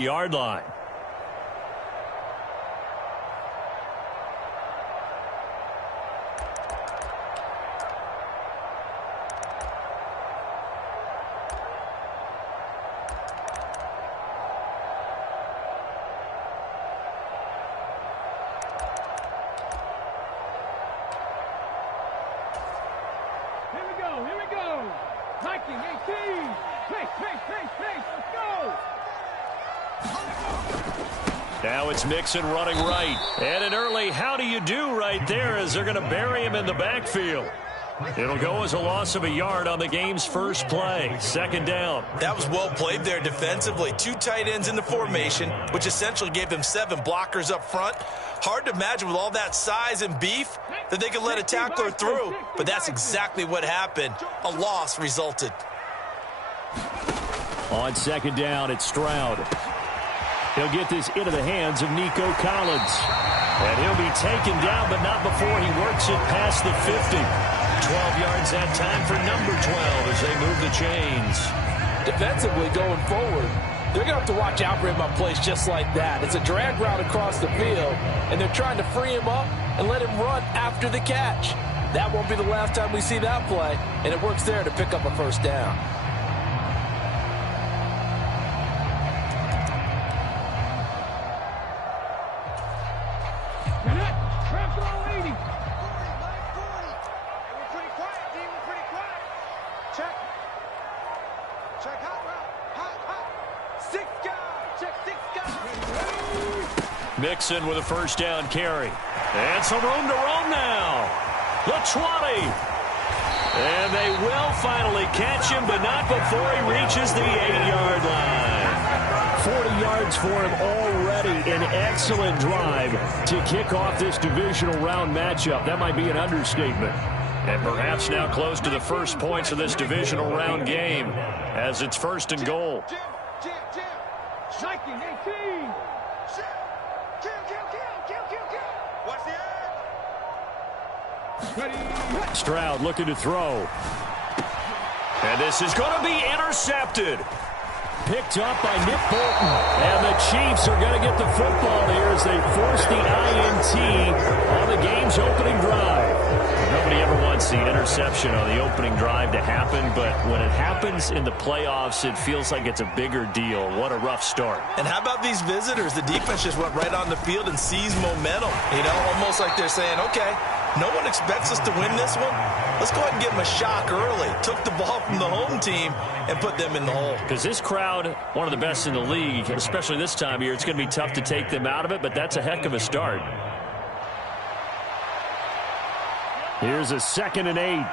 yard line. Now it's Mixon running right. And an early how do you do right there as they're going to bury him in the backfield. It'll go as a loss of a yard on the game's first play. Second down. That was well played there defensively. 2 tight ends in the formation, which essentially gave them 7 blockers up front. Hard to imagine with all that size and beef that they could let a tackler through, but that's exactly what happened. A loss resulted. On second down, it's Stroud. He'll get this into the hands of Nico Collins. And he'll be taken down, but not before he works it past the 50. 12 yards that time for number 12 as they move the chains. Defensively going forward, they're going to have to watch out for him on plays just like that. It's a drag route across the field, and they're trying to free him up and let him run after the catch. That won't be the last time we see that play, and it works there to pick up a first down. Mixon with a first down carry. And some room to roam now. The 20. And they will finally catch him, but not before he reaches the 8-yard line. 40 yards for him already. An excellent drive to kick off this divisional round matchup. That might be an understatement. And perhaps now close to the first points of this divisional round game as it's first and goal. Stroud looking to throw. And this is going to be intercepted. Picked up by Nick Bolton. And the Chiefs are going to get the football here as they force the INT on the game's opening drive. Nobody ever wants the interception on the opening drive to happen, but when it happens in the playoffs, it feels like it's a bigger deal. What a rough start. And how about these visitors? The defense just went right on the field and seized momentum. You know, almost like they're saying, okay, no one expects us to win this one. Let's go ahead and give them a shock early. Took the ball from the home team and put them in the hole. Because this crowd, one of the best in the league, especially this time of year, it's going to be tough to take them out of it, but that's a heck of a start. Here's a 2nd and 8.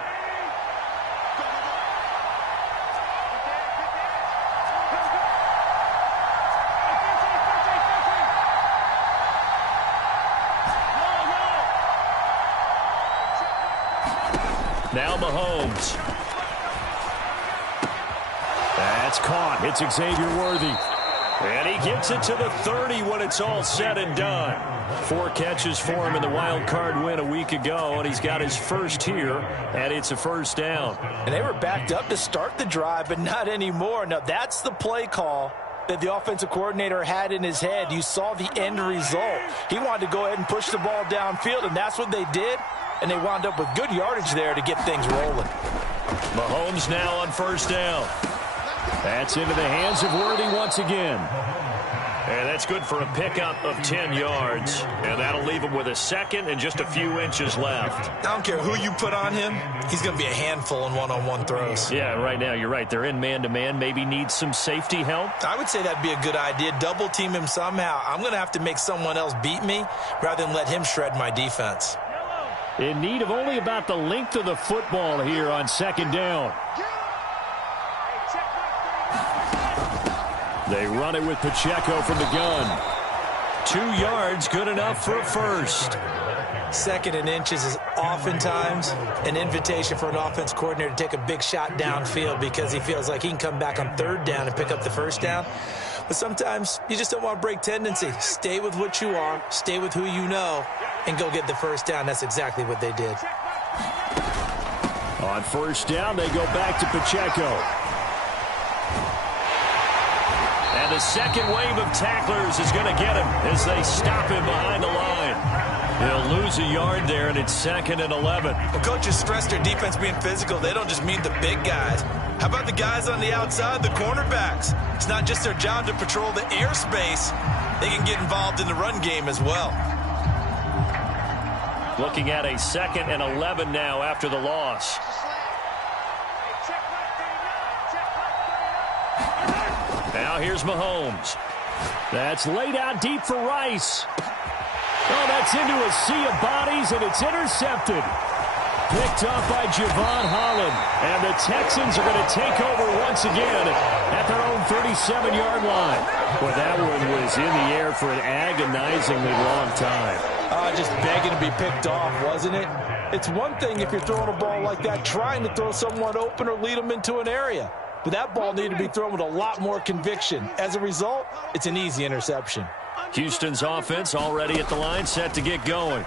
Now Mahomes. That's caught. It's Xavier Worthy. And he gets it to the 30 when it's all said and done. 4 catches for him in the wild card win a week ago, and he's got his first here, and it's a first down. And they were backed up to start the drive, but not anymore. Now, that's the play call that the offensive coordinator had in his head. You saw the end result. He wanted to go ahead and push the ball downfield, and that's what they did, and they wound up with good yardage there to get things rolling. Mahomes now on first down. That's into the hands of Worthy once again. And that's good for a pickup of 10 yards. And that'll leave him with a second and just a few inches left. I don't care who you put on him. He's going to be a handful in one-on-one throws. Yeah, right now you're right. They're in man-to-man. Maybe needs some safety help. I would say that'd be a good idea. Double team him somehow. I'm going to have to make someone else beat me rather than let him shred my defense. In need of only about the length of the football here on second down. They run it with Pacheco from the gun. 2 yards, good enough for a first. 2nd and inches is oftentimes an invitation for an offense coordinator to take a big shot downfield because he feels like he can come back on 3rd down and pick up the first down. But sometimes you just don't want to break tendency. Stay with what you are, stay with who you know, and go get the first down. That's exactly what they did. On first down, they go back to Pacheco. And the the second wave of tacklers is going to get him as they stop him behind the line. He'll lose a yard there, and it's 2nd and 11. Well, coaches stress their defense being physical. They don't just mean the big guys. How about the guys on the outside, the cornerbacks? It's not just their job to patrol the airspace. They can get involved in the run game as well. Looking at a 2nd and 11 now after the loss. Now here's Mahomes. That's laid out deep for Rice. Oh, that's into a sea of bodies, and it's intercepted. Picked off by Javon Holland. And the Texans are going to take over once again at their own 37-yard line. Well, that one was in the air for an agonizingly long time. Just begging to be picked off, wasn't it? It's one thing if you're throwing a ball like that, trying to throw someone open or lead them into an area. But that ball needed to be thrown with a lot more conviction. As a result, it's an easy interception. Houston's offense already at the line, set to get going.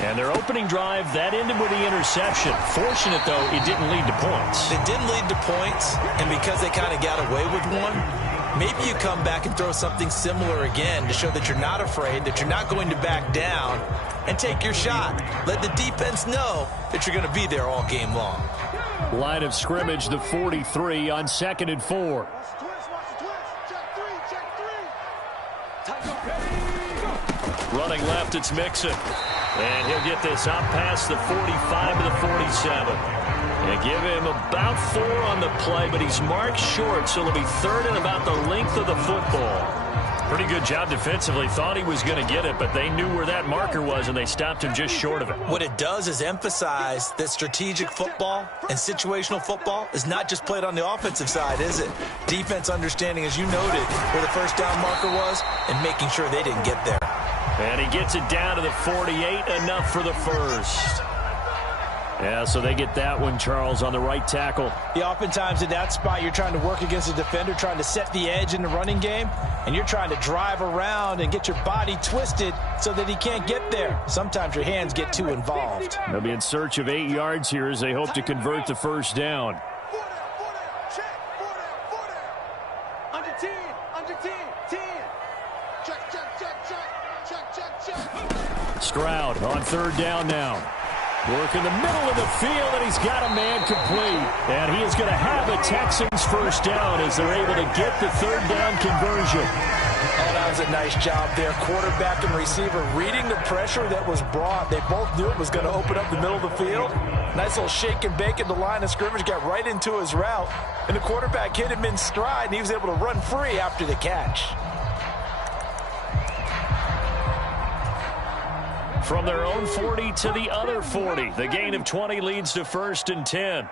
And their opening drive, that ended with the interception. Fortunate, though, it didn't lead to points. It didn't lead to points, and because they kind of got away with one, maybe you come back and throw something similar again to show that you're not afraid, that you're not going to back down, and take your shot. Let the defense know that you're going to be there all game long. Line of scrimmage, the 43 on 2nd and 4. Running left, it's Mixon. And he'll get this out past the 45 to the 47. And give him about 4 on the play, but he's marked short, so it'll be 3rd and about the length of the football. Pretty good job defensively. Thought he was going to get it, but they knew where that marker was, and they stopped him just short of it. What it does is emphasize that strategic football and situational football is not just played on the offensive side, is it? Defense understanding, as you noted, where the first down marker was and making sure they didn't get there. And he gets it down to the 48, enough for the first. Yeah, so they get that one, Charles, on the right tackle. Yeah, oftentimes in that spot, you're trying to work against a defender, trying to set the edge in the running game, and you're trying to drive around and get your body twisted so that he can't get there. Sometimes your hands get too involved. They'll be in search of 8 yards here as they hope to convert the first down. Under 10, 10. Check. Stroud on 3rd down now. Work in the middle of the field, and he's got a man complete. And he is going to have a Texans first down as they're able to get the 3rd down conversion. Oh, that was a nice job there. Quarterback and receiver reading the pressure that was brought. They both knew it was going to open up the middle of the field. Nice little shake and bake at the line of scrimmage, got right into his route. And the quarterback hit him in stride, and he was able to run free after the catch. From their own 40 to the other 40. The gain of 20 leads to 1st and 10.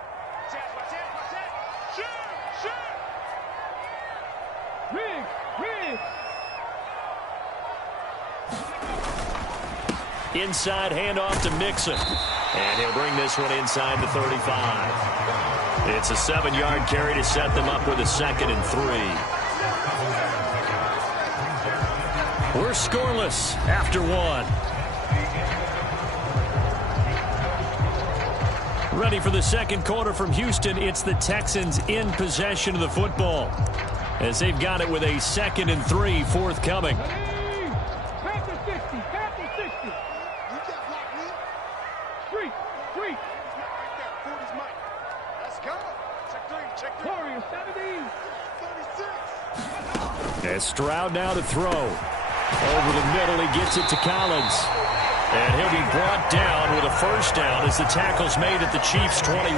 Inside handoff to Mixon. And he'll bring this one inside the 35. It's a 7-yard carry to set them up with a 2nd and 3. We're scoreless after 1. Ready for the second quarter from Houston. It's the Texans in possession of the football as they've got it with a 2nd and 3 forthcoming. As Stroud now to throw. Over the middle, he gets it to Collins. And he'll be brought down with a first down as the tackle's made at the Chiefs' 21.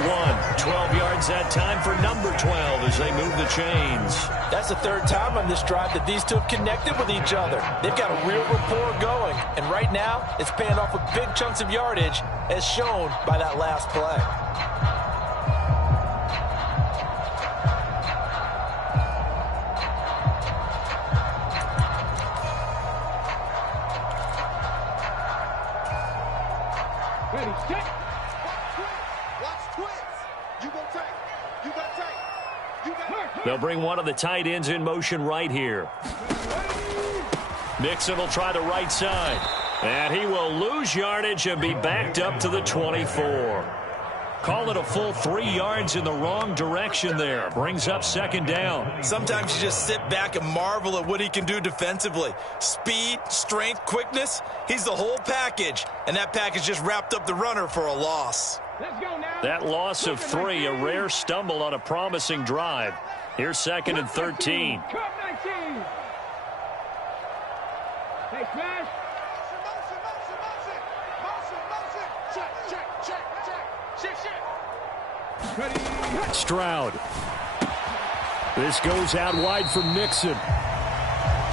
12 yards that time for number 12 as they move the chains. That's the 3rd time on this drive that these two have connected with each other. They've got a real rapport going. And right now, it's paying off with big chunks of yardage as shown by that last play. They'll bring one of the tight ends in motion right here. Mixon will try the right side. And he will lose yardage and be backed up to the 24. call it a full 3 yards in the wrong direction there. Brings up second down. Sometimes you just sit back and marvel at what he can do defensively. Speed, strength, quickness, he's the whole package. And that package just wrapped up the runner for a loss. That loss of 3, a rare stumble on a promising drive. Here's second and 13. Hey, smash. Stroud. This goes out wide for Mixon.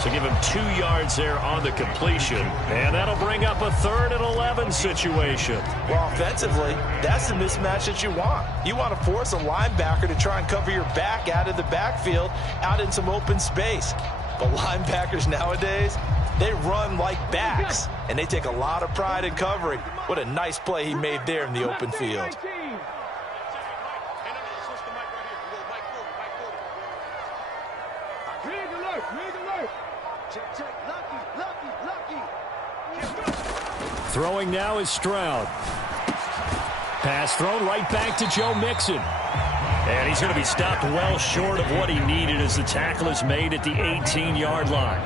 So give him 2 yards there on the completion. And that'll bring up a 3rd and 11 situation. Well, offensively, that's the mismatch that you want. You want to force a linebacker to try and cover your back out of the backfield, out in some open space. But linebackers nowadays, they run like backs, and they take a lot of pride in covering. What a nice play he made there in the open field. Throwing now is Stroud. Pass thrown right back to Joe Mixon. And he's going to be stopped well short of what he needed as the tackle is made at the 18-yard line.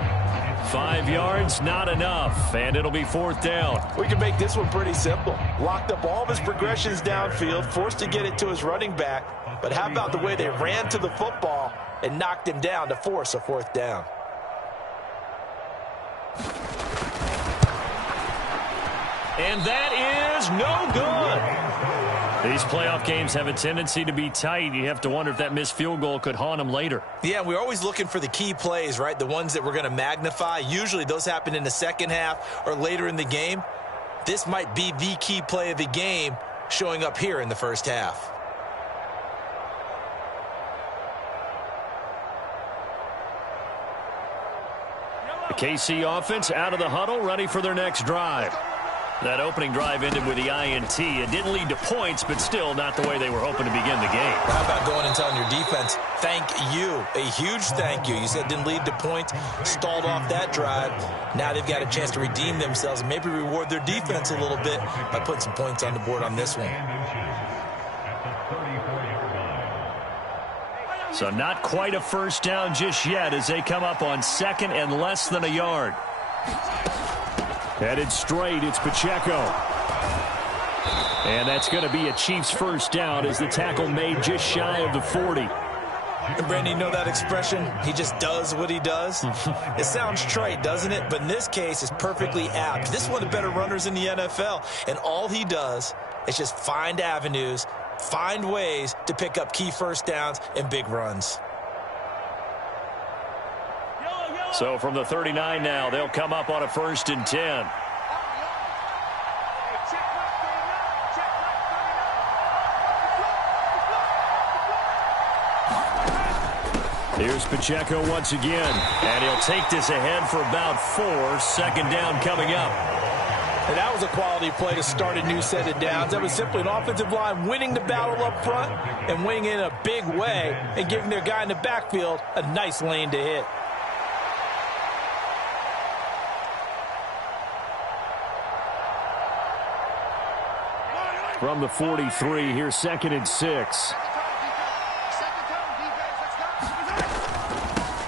5 yards, not enough, and it'll be 4th down. We can make this one pretty simple. Locked up all of his progressions downfield, forced to get it to his running back. But how about the way they ran to the football and knocked him down to force a 4th down? And that is no good. These playoff games have a tendency to be tight. You have to wonder if that missed field goal could haunt them later. Yeah, we're always looking for the key plays, right? The ones that we're going to magnify. Usually those happen in the second half or later in the game. This might be the key play of the game showing up here in the first half. The KC offense out of the huddle, ready for their next drive. That opening drive ended with the INT. It didn't lead to points, but still not the way they were hoping to begin the game. How about going and telling your defense, thank you, a huge thank you. You said it didn't lead to points, stalled off that drive. Now they've got a chance to redeem themselves and maybe reward their defense a little bit by putting some points on the board on this one. So not quite a first down just yet as they come up on 2nd and less than a yard. Headed straight, it's Pacheco. And that's going to be a Chiefs first down as the tackle made just shy of the 40. And Brandon, you know that expression? He just does what he does. It sounds trite, doesn't it? But in this case, it's perfectly apt. This is one of the better runners in the NFL. And all he does is just find avenues, find ways to pick up key first downs and big runs. So from the 39 now, they'll come up on a 1st and 10. Here's Pacheco once again, and he'll take this ahead for about 4. 2nd down coming up. And that was a quality play to start a new set of downs. That was simply an offensive line winning the battle up front and winning in a big way and giving their guy in the backfield a nice lane to hit. From the 43, here's 2nd and 6.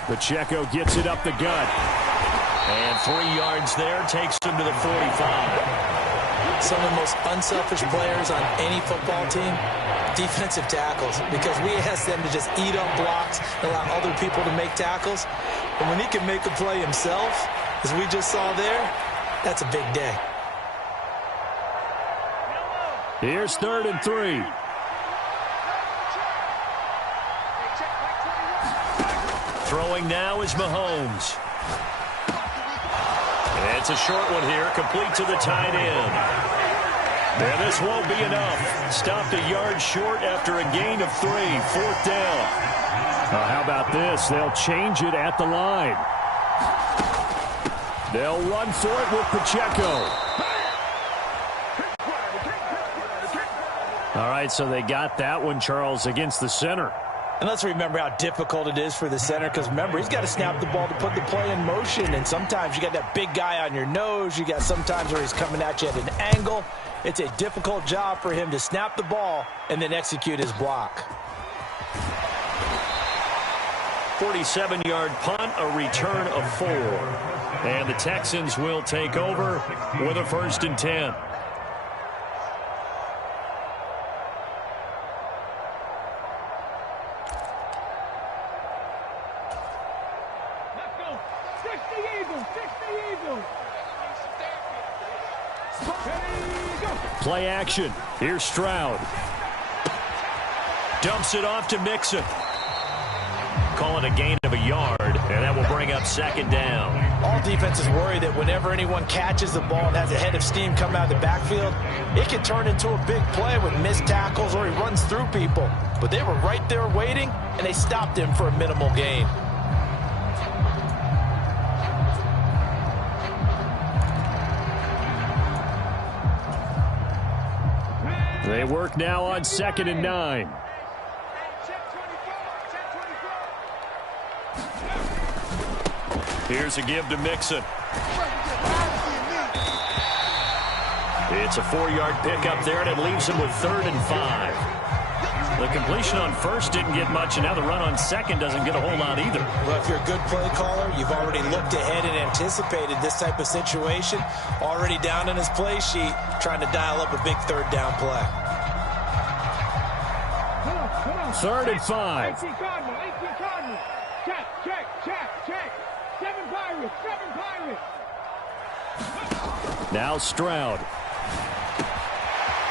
Pacheco gets it up the gut. And 3 yards there takes him to the 45. Some of the most unselfish players on any football team, defensive tackles, because we ask them to just eat up blocks and allow other people to make tackles. And when he can make a play himself, as we just saw there, that's a big day. Here's 3rd and 3. Throwing now is Mahomes. And it's a short one here, complete to the tight end. And this won't be enough. Stopped a yard short after a gain of 3. 4th down. How about this? They'll change it at the line. They'll run for it with Pacheco. All right, so they got that one, Charles, against the center. And let's remember how difficult it is for the center, because remember, he's got to snap the ball to put the play in motion, and sometimes you got that big guy on your nose. You got sometimes where he's coming at you at an angle. It's a difficult job for him to snap the ball and then execute his block. 47-yard punt, a return of 4. And the Texans will take over with a 1st and 10. Let's go. 60 Eagles. 60 Eagles. Play action. Here's Stroud. Dumps it off to Mixon. Call it a gain of a yard, and that will bring up 2nd down. All defenses worry that whenever anyone catches the ball and has a head of steam come out of the backfield, it can turn into a big play with missed tackles or he runs through people. But they were right there waiting, and they stopped him for a minimal gain. They work now on 2nd and 9. Here's a give to Mixon. It's a 4-yard pickup there, and it leaves him with 3rd and 5. The completion on 1st didn't get much, and now the run on 2nd doesn't get a whole lot either. Well, if you're a good play caller, you've already looked ahead and anticipated this type of situation. Already down in his play sheet, trying to dial up a big 3rd down play. 3rd and 5. 18 Cardinal. 18 Cardinal. Check. 7 Pirates. 7 Pirates. Now Stroud.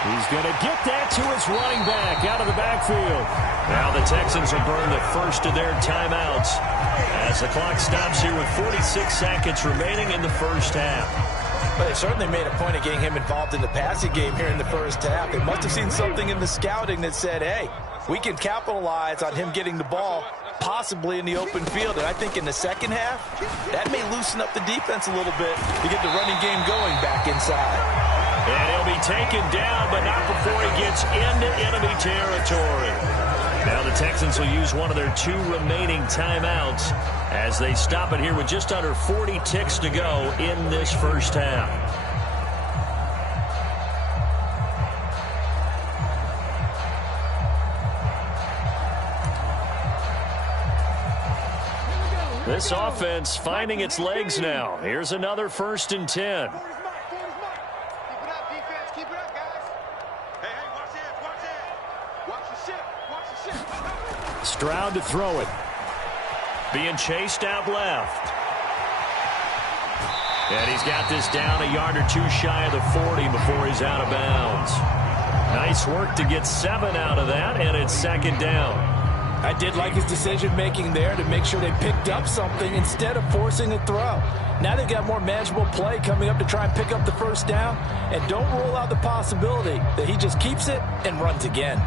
He's going to get that to his running back out of the backfield. Now the Texans will burn the first of their timeouts as the clock stops here with 46 seconds remaining in the first half. But they certainly made a point of getting him involved in the passing game here in the first half. They must have seen something in the scouting that said, hey, we can capitalize on him getting the ball possibly in the open field. And I think in the second half, that may loosen up the defense a little bit to get the running game going back inside. And he'll be taken down, but not before he gets into enemy territory. Now the Texans will use one of their 2 remaining timeouts as they stop it here with just under 40 ticks to go in this first half. This offense finding its legs now. Here's another 1st and 10. Stroud to throw it. Being chased out left. And he's got this down a yard or 2 shy of the 40 before he's out of bounds. Nice work to get 7 out of that, and it's 2nd down. I did like his decision-making there to make sure they picked up something instead of forcing a throw. Now they've got more manageable play coming up to try and pick up the 1st down, and don't rule out the possibility that he just keeps it and runs again.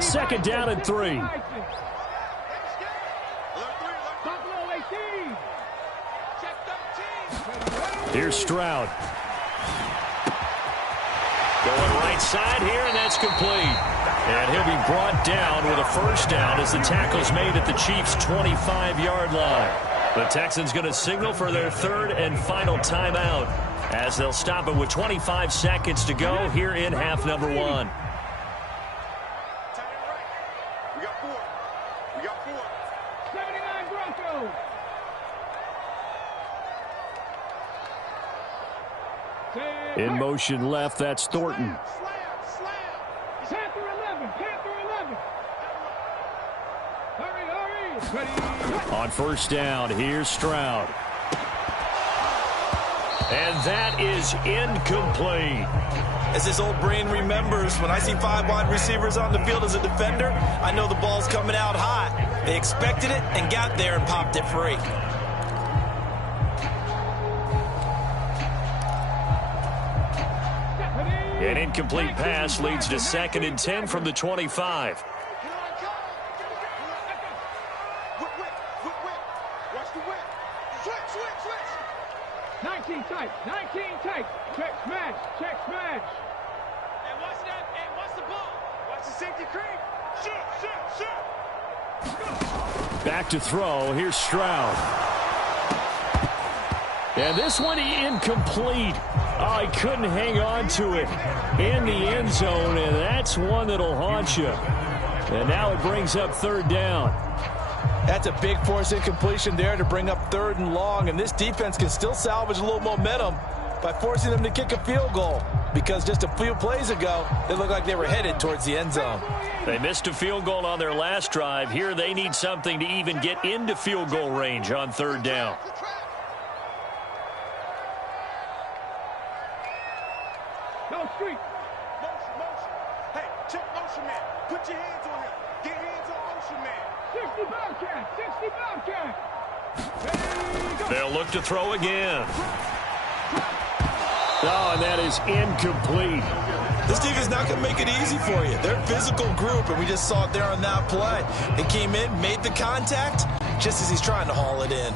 Second down and 3. Here's Stroud. Going right side here, and that's complete. And he'll be brought down with a 1st down as the tackle's made at the Chiefs' 25-yard line. The Texans going to signal for their 3rd and final timeout as they'll stop it with 25 seconds to go here in half number 1. In motion left, that's Thornton. Panther 11. Hurry. On 1st down, here's Stroud. And that is incomplete. As this old brain remembers, when I see 5 wide receivers on the field as a defender, I know the ball's coming out hot. They expected it and got there and popped it free. An incomplete pass leads to 2nd and 10 from the 25. Check smash. And watch the ball. Watch the safety creep. Shoot. Back to throw. Here's Stroud. And this one incomplete. Oh, he couldn't hang on to it in the end zone, and that's one that'll haunt you. And now it brings up third down. That's a big force incompletion there to bring up 3rd and long, and this defense can still salvage a little momentum by forcing them to kick a field goal, because just a few plays ago, they looked like they were headed towards the end zone. They missed a field goal on their last drive. Here they need something to even get into field goal range on 3rd down. No street. Motion, motion. Hey, check motion man. Put your hands on him. Get hands on motion man. 60 Bobcat. 60 Bobcat. There you go. They'll look to throw again. Oh, and that is incomplete. This defense is not going to make it easy for you. They're a physical group, and we just saw it there on that play. He came in, made the contact, just as he's trying to haul it in.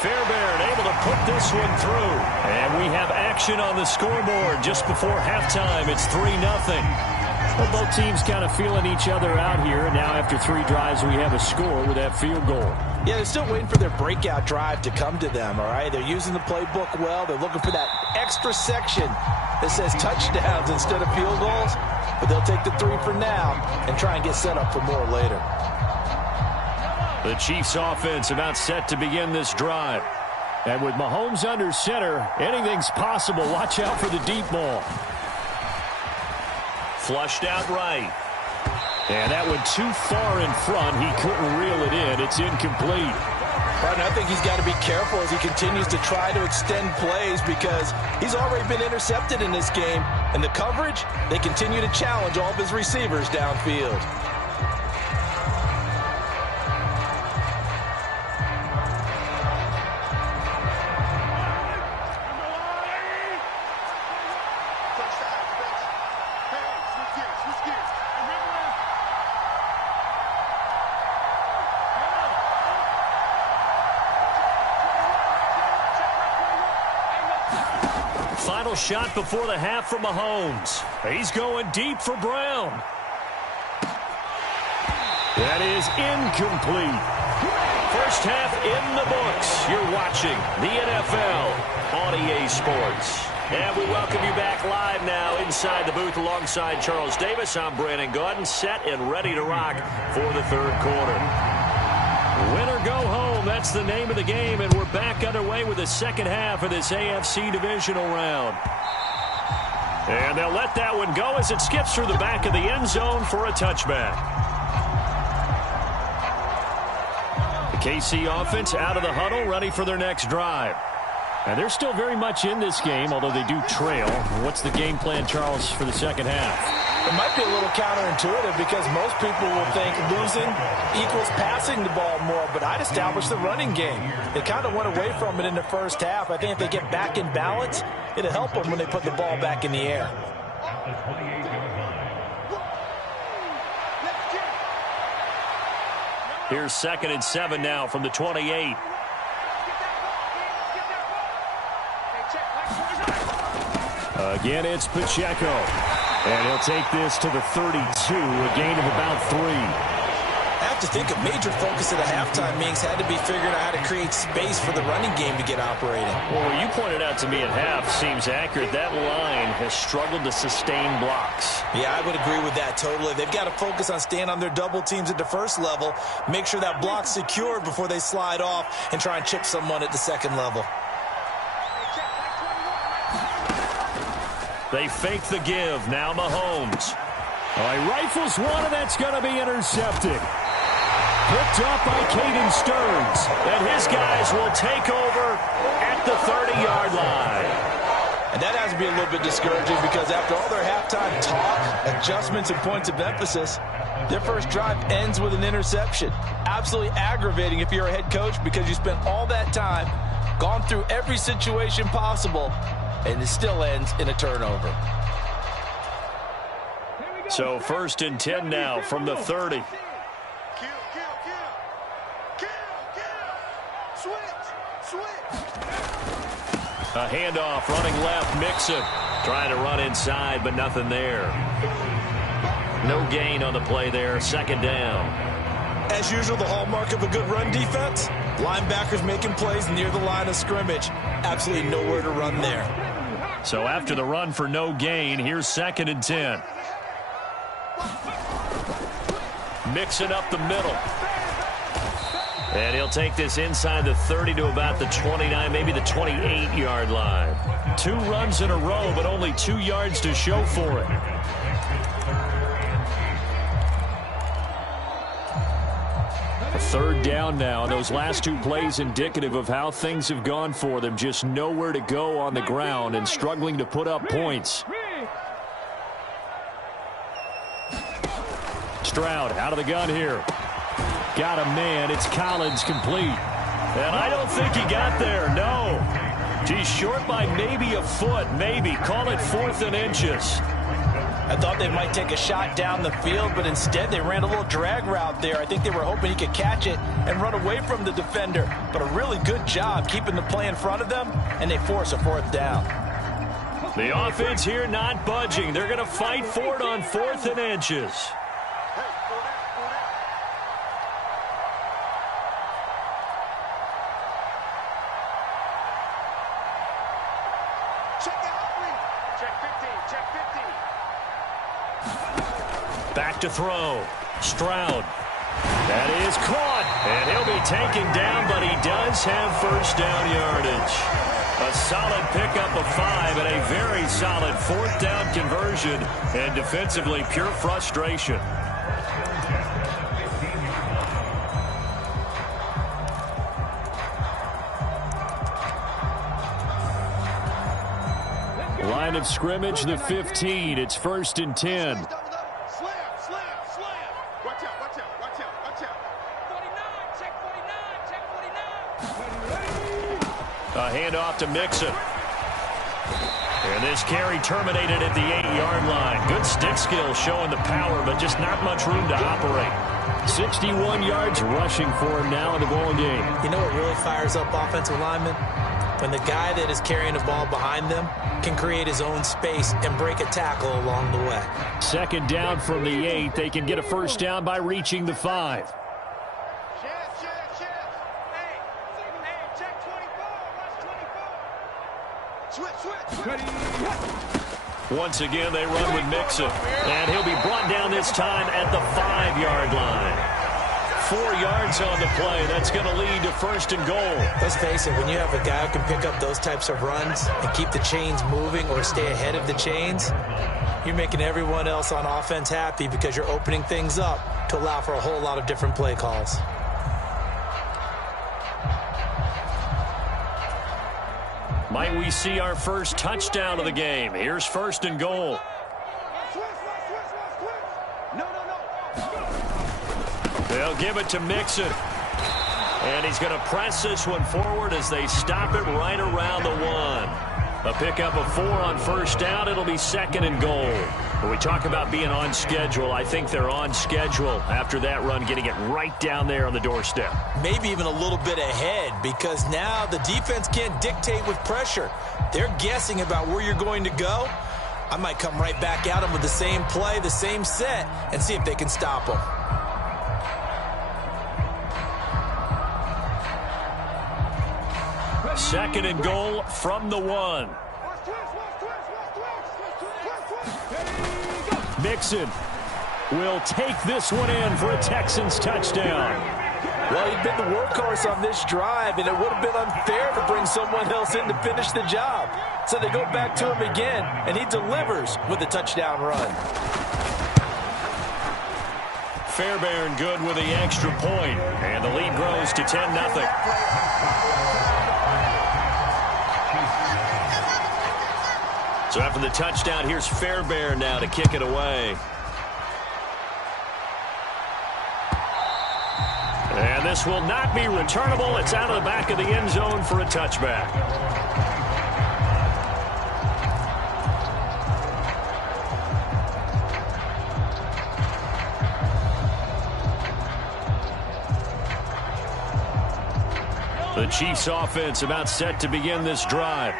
Fairbairn able to put this one through. And we have action on the scoreboard just before halftime. It's 3-0. Well, both teams kind of feeling each other out here. And now after 3 drives, we have a score with that field goal. Yeah, they're still waiting for their breakout drive to come to them, all right? They're using the playbook well. They're looking for that extra section that says touchdowns instead of field goals. But they'll take the 3 for now and try and get set up for more later. The Chiefs offense about set to begin this drive. And with Mahomes under center, anything's possible. Watch out for the deep ball. Flushed out right. And that went too far in front. He couldn't reel it in. It's incomplete. Right, I think he's got to be careful as he continues to try to extend plays because he's already been intercepted in this game. And the coverage, they continue to challenge all of his receivers downfield. Final shot before the half for Mahomes. He's going deep for Brown. That is incomplete. First half in the books. You're watching the NFL on EA Sports. And we welcome you back live now inside the booth alongside Charles Davis. I'm Brandon Gaudin, set and ready to rock for the 3rd quarter. Win or go home, that's the name of the game, and we're back underway with the second half of this AFC divisional round. And they'll let that one go as it skips through the back of the end zone for a touchback. The KC offense out of the huddle, ready for their next drive. And they're still very much in this game, although they do trail. What's the game plan, Charles, for the second half? It might be a little counterintuitive because most people will think losing equals passing the ball more, but I'd establish the running game. They kind of went away from it in the first half. I think if they get back in balance, it'll help them when they put the ball back in the air. Here's 2nd and 7 now from the 28. Again, it's Pacheco. And he'll take this to the 32, a gain of about 3. I have to think a major focus of the halftime meetings had to be figuring out how to create space for the running game to get operating. Well, what you pointed out to me at half seems accurate. That line has struggled to sustain blocks. Yeah, I would agree with that totally. They've got to focus on staying on their double teams at the first level, make sure that block's secured before they slide off and try and chip someone at the second level. They fake the give. Now Mahomes. He rifles one, and that's going to be intercepted. Picked up by Caden Stearns. And his guys will take over at the 30-yard line. And that has to be a little bit discouraging because after all their halftime talk, adjustments, and points of emphasis, their first drive ends with an interception. Absolutely aggravating if you're a head coach because you spent all that time, gone through every situation possible, and it still ends in a turnover. So 1st and 10 now from the 30. A handoff, running left, Mixon. Trying to run inside, but nothing there. No gain on the play there, second down. As usual, the hallmark of a good run defense, linebackers making plays near the line of scrimmage. Absolutely nowhere to run there. So after the run for no gain, here's 2nd and 10. Mixing up the middle. And he'll take this inside the 30 to about the 29, maybe the 28-yard line. 2 runs in a row, but only 2 yards to show for it. A 3rd down now. Those last 2 plays indicative of how things have gone for them. Just nowhere to go on the ground and struggling to put up points. Stroud out of the gun here. Got a man. It's Collins complete. And I don't think he got there. No. He's short by maybe a foot. Maybe. Call it 4th and inches. I thought they might take a shot down the field, but instead they ran a little drag route there. I think they were hoping he could catch it and run away from the defender. But a really good job keeping the play in front of them, and they force a 4th down. The offense here not budging. They're going to fight for it on 4th and inches. Back to throw. Stroud. That is caught. And he'll be taken down, but he does have 1st down yardage. A solid pickup of 5 and a very solid 4th down conversion. And defensively, pure frustration. Line of scrimmage, the 15. It's 1st and 10. A handoff to Mixon. And this carry terminated at the 8-yard line. Good stick skill showing the power, but just not much room to operate. 61 yards rushing for him now in the ball game. You know what really fires up offensive linemen? When the guy that is carrying the ball behind them can create his own space and break a tackle along the way. 2nd down from the 8. They can get a 1st down by reaching the 5. Once again, they run with Mixon. And he'll be brought down this time at the 5-yard line. 4 yards on the play. That's going to lead to 1st and goal. Let's face it, when you have a guy who can pick up those types of runs and keep the chains moving or stay ahead of the chains, you're making everyone else on offense happy because you're opening things up to allow for a whole lot of different play calls. Might we see our first touchdown of the game? Here's 1st and goal. They'll give it to Mixon. And he's going to press this one forward as they stop it right around the 1. A pickup of 4 on 1st down. It'll be 2nd and goal. When we talk about being on schedule, I think they're on schedule after that run, getting it right down there on the doorstep. Maybe even a little bit ahead, because now the defense can't dictate with pressure. They're guessing about where you're going to go. I might come right back at them with the same play, the same set, and see if they can stop them. Second and goal from the 1. Mixon will take this one in for a Texans touchdown. Well, he'd been the workhorse on this drive, and it would have been unfair to bring someone else in to finish the job. So they go back to him again, and he delivers with a touchdown run. Fairbairn good with the extra point, and the lead grows to 10-0. So after the touchdown, here's Fairbairn now to kick it away. And this will not be returnable. It's out of the back of the end zone for a touchback. The Chiefs offense about set to begin this drive.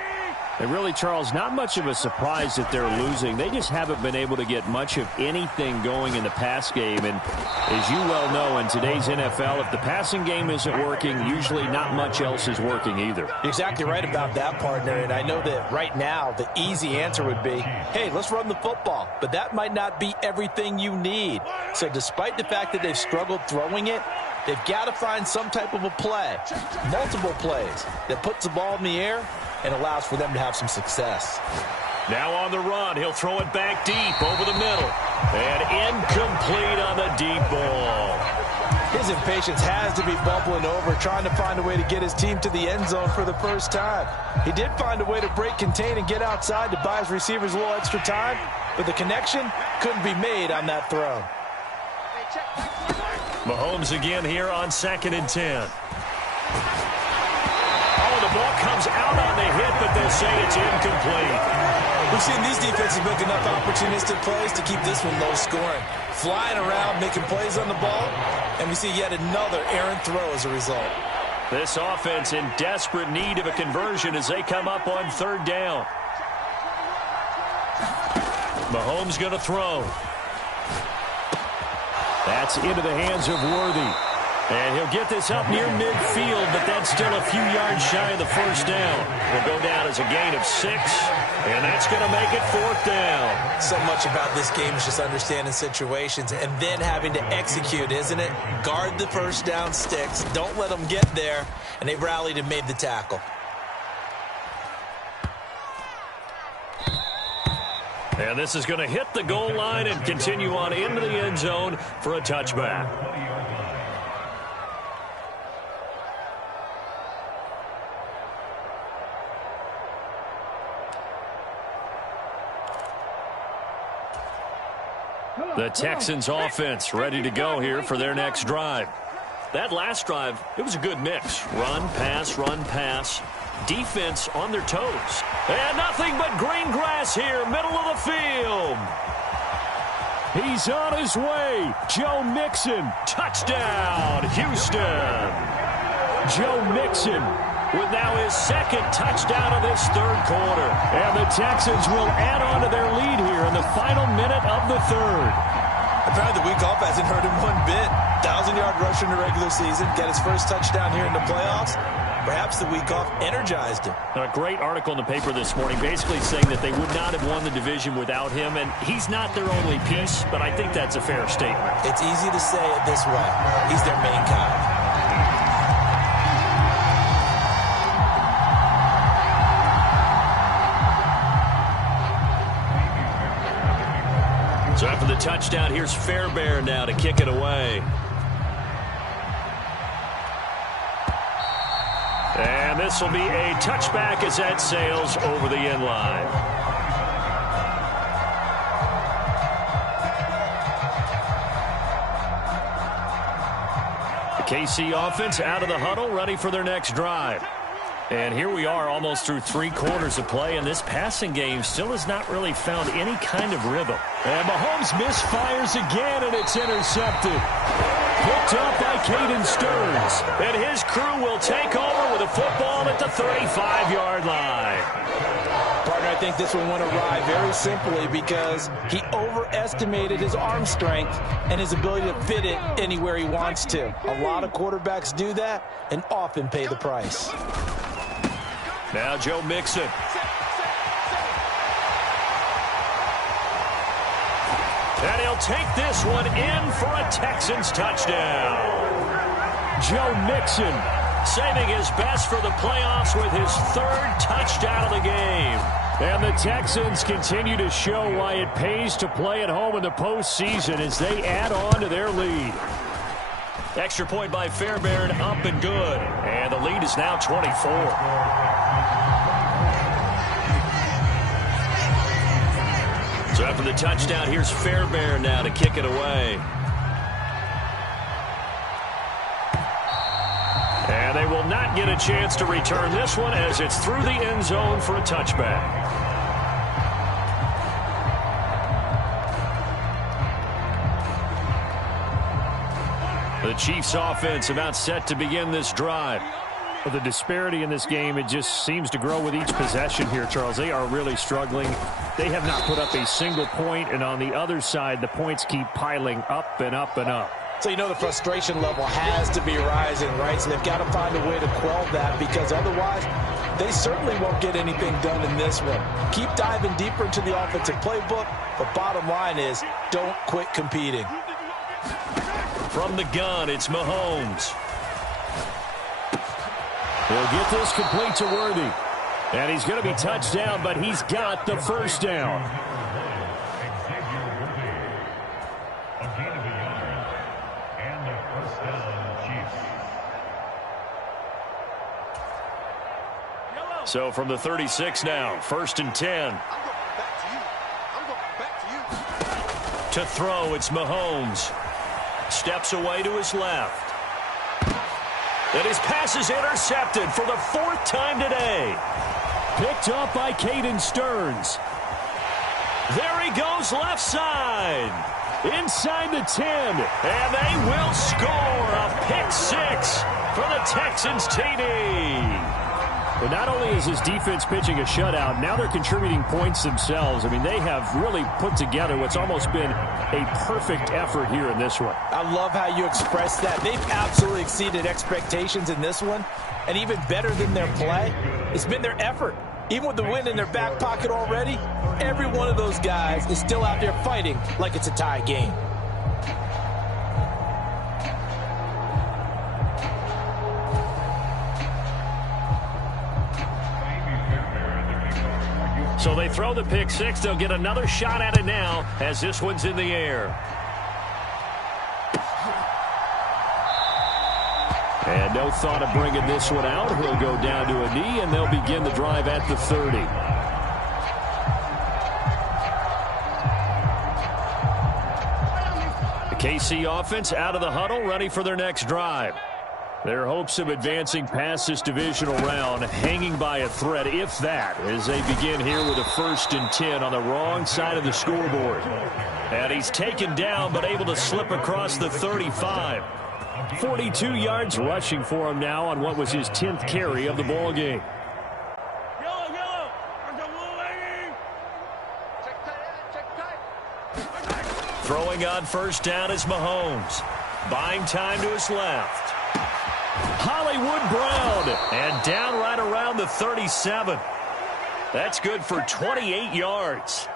And really, Charles, not much of a surprise that they're losing. They just haven't been able to get much of anything going in the pass game. And as you well know, in today's NFL, if the passing game isn't working, usually not much else is working either. You're exactly right about that, partner. And I know that right now the easy answer would be, hey, let's run the football. But that might not be everything you need. So despite the fact that they've struggled throwing it, they've got to find some type of a play, multiple plays, that puts the ball in the air and allows for them to have some success. Now on the run, he'll throw it back deep over the middle. And incomplete on the deep ball. His impatience has to be bubbling over, trying to find a way to get his team to the end zone for the first time. He did find a way to break contain and get outside to buy his receivers a little extra time, but the connection couldn't be made on that throw. Mahomes again here on 2nd and 10. The ball comes out on the hit, but they'll say it's incomplete. We've seen these defenses make enough opportunistic plays to keep this one low scoring. Flying around, making plays on the ball, and we see yet another errant throw as a result. This offense in desperate need of a conversion as they come up on 3rd down. Mahomes going to throw. That's into the hands of Worthy. And he'll get this up near midfield, but that's still a few yards shy of the first down. Will go down as a gain of 6, and that's going to make it 4th down. So much about this game is just understanding situations and then having to execute, isn't it? Guard the first down sticks. Don't let them get there, and they've rallied and made the tackle. And this is going to hit the goal line and continue on into the end zone for a touchback. The Texans offense ready to go here for their next drive. That last drive, it was a good mix. Run, pass. Defense on their toes. And nothing but green grass here, middle of the field. He's on his way. Joe Mixon, touchdown, Houston. Joe Mixon with now his 2nd touchdown of this 3rd quarter. And the Texans will add on to their lead here in the final minute of the 3rd. Apparently the week off hasn't hurt him one bit. 1,000-yard rusher in the regular season. Got his first touchdown here in the playoffs. Perhaps the week off energized him. A great article in the paper this morning basically saying that they would not have won the division without him, and he's not their only piece, but I think that's a fair statement. It's easy to say it this way. He's their main guy. So after the touchdown, here's Fairbairn now to kick it away. And this will be a touchback as that sails over the end line. The KC offense out of the huddle, ready for their next drive. And here we are almost through 3 quarters of play, and this passing game still has not really found any kind of rhythm. And Mahomes misfires again, and it's intercepted. Picked up by Caden Stearns. And his crew will take over with a football at the 35-yard line. Partner, I think this one went awry very simply because he overestimated his arm strength and his ability to fit it anywhere he wants to. A lot of quarterbacks do that and often pay the price. Now Joe Mixon. And he'll take this one in for a Texans touchdown. Joe Mixon saving his best for the playoffs with his 3rd touchdown of the game. And the Texans continue to show why it pays to play at home in the postseason as they add on to their lead. Extra point by Fairbairn, up and good. And the lead is now 24. So after the touchdown, here's Fairbairn now to kick it away. And they will not get a chance to return this one as it's through the end zone for a touchback. The Chiefs offense about set to begin this drive. The disparity in this game, it just seems to grow with each possession here, Charles. They are really struggling. They have not put up a single point, and on the other side, the points keep piling up and up and up. So you know the frustration level has to be rising, right? So they've got to find a way to quell that, because otherwise they certainly won't get anything done in this one. Keep diving deeper into the offensive playbook, but bottom line is don't quit competing. From the gun, it's Mahomes. He'll get this complete to Worthy. And he's going to be touched down, but he's got the first down. So from the 36 now, 1st and 10. To throw, it's Mahomes. Steps away to his left. And his pass is intercepted for the 4th time today. Picked up by Caden Stearns. There he goes left side. Inside the 10. And they will score a pick 6 for the Texans TD. But not only is his defense pitching a shutout, now they're contributing points themselves. I mean, they have really put together what's almost been a perfect effort here in this one. I love how you express that. They've absolutely exceeded expectations in this one, and even better than their play, it's been their effort. Even with the win in their back pocket already, every one of those guys is still out there fighting like it's a tie game. So they throw the pick 6. They'll get another shot at it now as this one's in the air. And no thought of bringing this one out. He'll go down to a knee, and they'll begin the drive at the 30. The KC offense out of the huddle, ready for their next drive. Their hopes of advancing past this divisional round hanging by a thread, if that, as they begin here with a 1st and 10 on the wrong side of the scoreboard. And he's taken down, but able to slip across the 35. 42 yards rushing for him now on what was his 10th carry of the ball game. Throwing on 1st down is Mahomes. Buying time to his left. Hollywood Brown, and down right around the 37. That's good for 28 yards.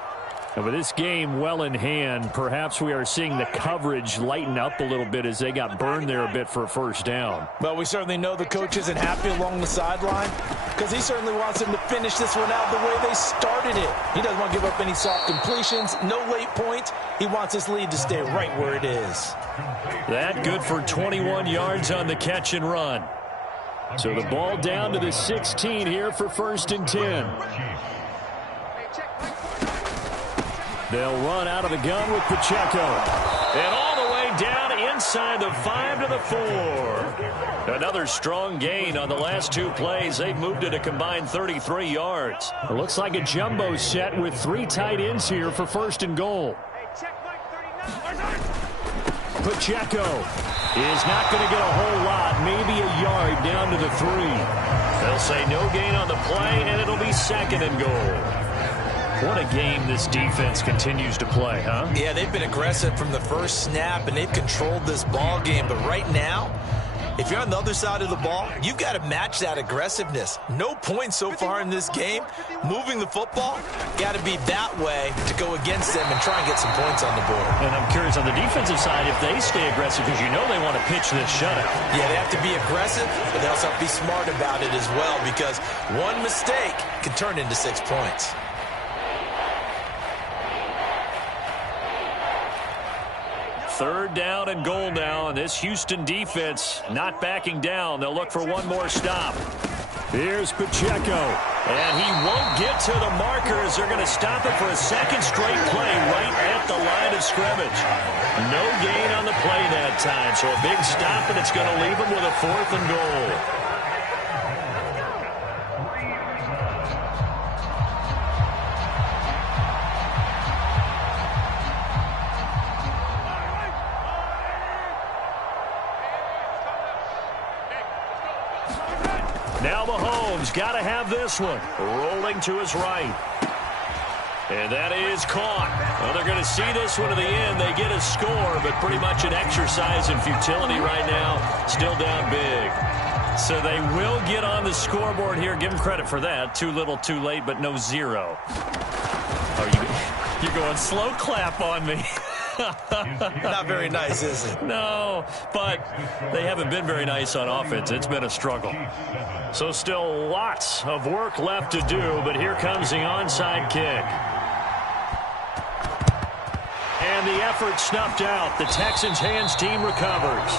And with this game well in hand, perhaps we are seeing the coverage lighten up a little bit as they got burned there a bit for a 1st down. Well, we certainly know the coach isn't happy along the sideline, because he certainly wants them to finish this one out the way they started it. He doesn't want to give up any soft completions, no late points. He wants his lead to stay right where it is. That good for 21 yards on the catch and run. So the ball down to the 16 here for 1st and 10. They'll run out of the gun with Pacheco. And all the way down inside the 5 to the 4. Another strong gain on the last 2 plays. They've moved it a combined 33 yards. It looks like a jumbo set with 3 tight ends here for 1st and goal. Pacheco is not going to get a whole lot, maybe a yard down to the 3. They'll say no gain on the play, and it'll be 2nd and goal. What a game this defense continues to play, huh? Yeah, they've been aggressive from the first snap, and they've controlled this ball game. But right now, if you're on the other side of the ball, you've got to match that aggressiveness. No points so far in this game. Moving the football, got to be that way to go against them and try and get some points on the board. And I'm curious on the defensive side if they stay aggressive, because you know they want to pitch this shutout. Yeah, they have to be aggressive, but they also have to be smart about it as well, because one mistake can turn into 6 points. Third down and goal now, and this Houston defense not backing down. They'll look for one more stop. Here's Pacheco. And he won't get to the markers. They're going to stop it for a 2nd straight play right at the line of scrimmage. No gain on the play that time, so a big stop, and it's going to leave them with a 4th and goal. Now Mahomes got to have this one. Rolling to his right. And that is caught. Well, they're going to see this one to the end. They get a score, but pretty much an exercise in futility right now. Still down big. So they will get on the scoreboard here. Give them credit for that. Too little, too late, but no zero. Oh, you're going slow clap on me. Not very nice, is it? No, but they haven't been very nice on offense. It's been a struggle. So still lots of work left to do, but here comes the onside kick. And the effort snuffed out. The Texans' hands team recovers.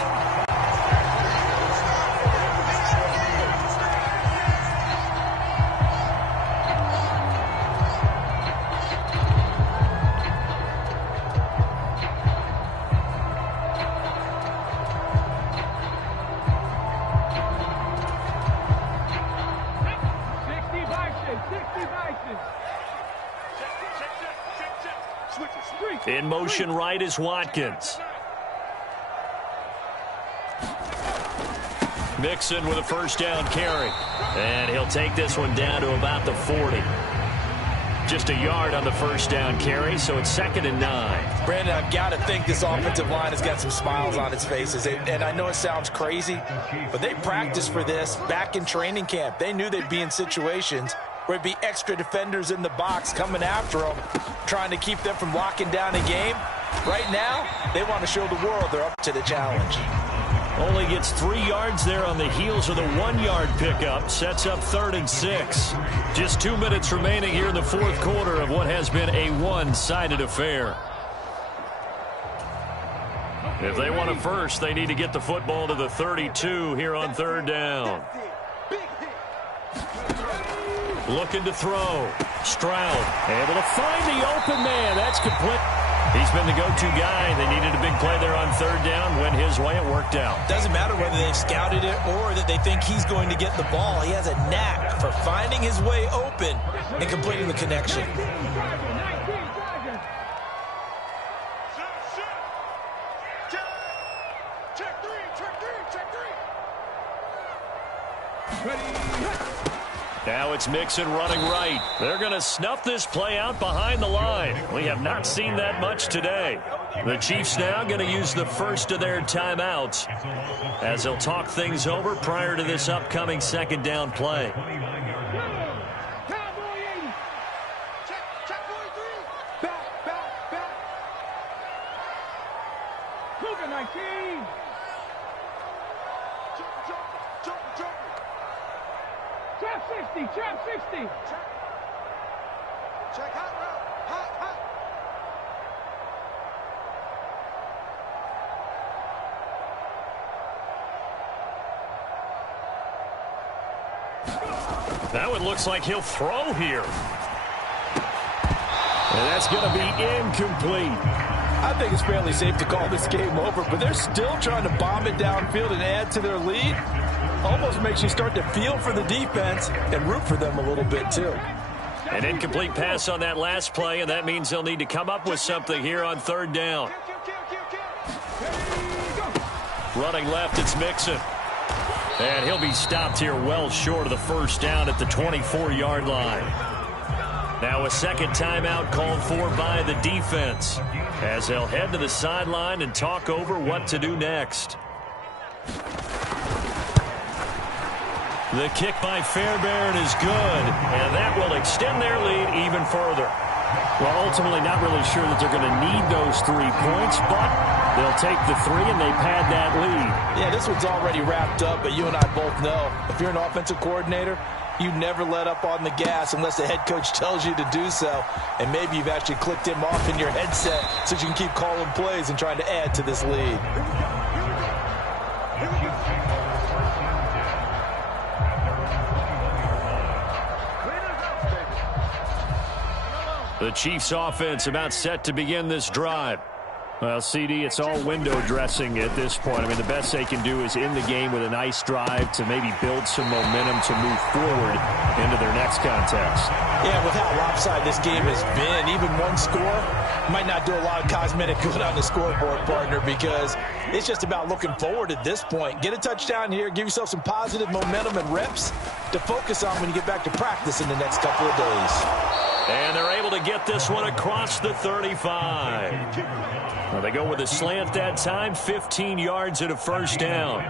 In motion right is Watkins. Mixon with a first down carry. And he'll take this one down to about the 40. Just a yard on the first down carry, so it's 2nd and 9. Brandon, I've got to think this offensive line has got some smiles on its faces. And I know it sounds crazy, but they practiced for this back in training camp. They knew they'd be in situations where it'd be extra defenders in the box coming after them, trying to keep them from locking down a game. Right now, they want to show the world they're up to the challenge. Only gets 3 yards there on the heels of the 1-yard pickup. Sets up 3rd and 6. Just 2 minutes remaining here in the 4th quarter of what has been a one-sided affair. If they want a first, they need to get the football to the 32 here on 3rd down. Looking to throw. Stroud able to find the open man. That's complete. He's been the go-to guy. They needed a big play there on 3rd down. Went his way. It worked out. Doesn't matter whether they've scouted it or that they think he's going to get the ball. He has a knack for finding his way open and completing the connection. Now it's Mixon running right. They're going to snuff this play out behind the line. We have not seen that much today. The Chiefs now going to use the first of their timeouts as they'll talk things over prior to this upcoming 2nd down play. Trap 60. Check hot route. Hot. That one looks like he'll throw here. And that's going to be incomplete. I think it's fairly safe to call this game over, but they're still trying to bomb it downfield and add to their lead. Almost makes you start to feel for the defense and root for them a little bit, too. An incomplete pass on that last play, and that means they'll need to come up with something here on 3rd down. Running left, it's Mixon. And he'll be stopped here well short of the first down at the 24-yard line. Now a second timeout called for by the defense as they'll head to the sideline and talk over what to do next. The kick by Fairbairn is good, and that will extend their lead even further. Well, ultimately not really sure that they're going to need those 3 points, but they'll take the 3 and they pad that lead. Yeah, this one's already wrapped up, but you and I both know if you're an offensive coordinator, you never let up on the gas unless the head coach tells you to do so. And maybe you've actually clicked him off in your headset so you can keep calling plays and trying to add to this lead. The Chiefs offense about set to begin this drive. Well, CD, it's all window dressing at this point. I mean, the best they can do is end the game with a nice drive to maybe build some momentum to move forward into their next contest. Yeah, with how lopsided this game has been, even one score, Might not do a lot of cosmetic good on the scoreboard, partner, because it's just about looking forward at this point. Get a touchdown here, give yourself some positive momentum and reps to focus on when you get back to practice in the next couple of days. And they're able to get this one across the 35. Well, they go with a slant that time, 15 yards and a first down.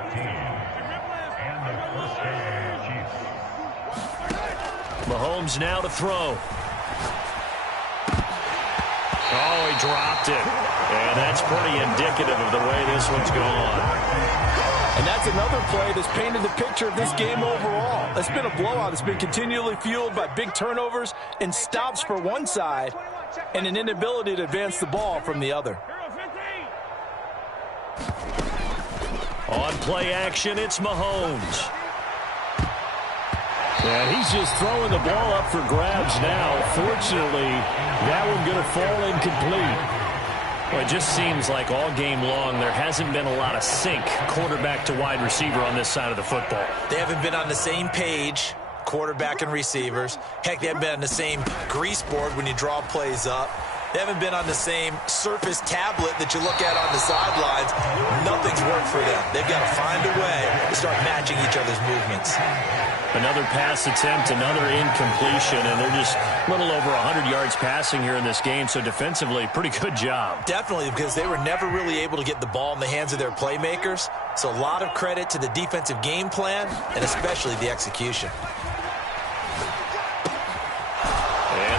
Mahomes now to throw. Oh, he dropped it. And that's pretty indicative of the way this one's gone. And that's another play that's painted the picture of this game overall. It's been a blowout. It's been continually fueled by big turnovers and stops for one side and an inability to advance the ball from the other. On play action, it's Mahomes. And he's just throwing the ball up for grabs now. Fortunately, that one going to fall incomplete. Well, it just seems like all game long there hasn't been a lot of sync quarterback to wide receiver on this side of the football. They haven't been on the same page, quarterback and receivers. Heck, they haven't been on the same grease board when you draw plays up. They haven't been on the same Surface tablet that you look at on the sidelines. Nothing's worked for them. They've got to find a way to start matching each other's movements. Another pass attempt, another incompletion, and they're just a little over 100 yards passing here in this game, so defensively, pretty good job. Definitely, because they were never really able to get the ball in the hands of their playmakers, so a lot of credit to the defensive game plan and especially the execution.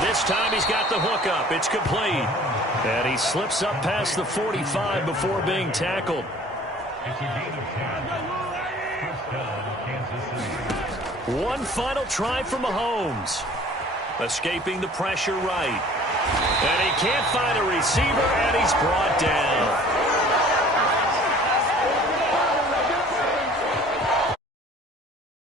And this time he's got the hook up. It's complete. And he slips up past the 45 before being tackled. One final try for Mahomes. Escaping the pressure right. And he can't find a receiver, and he's brought down.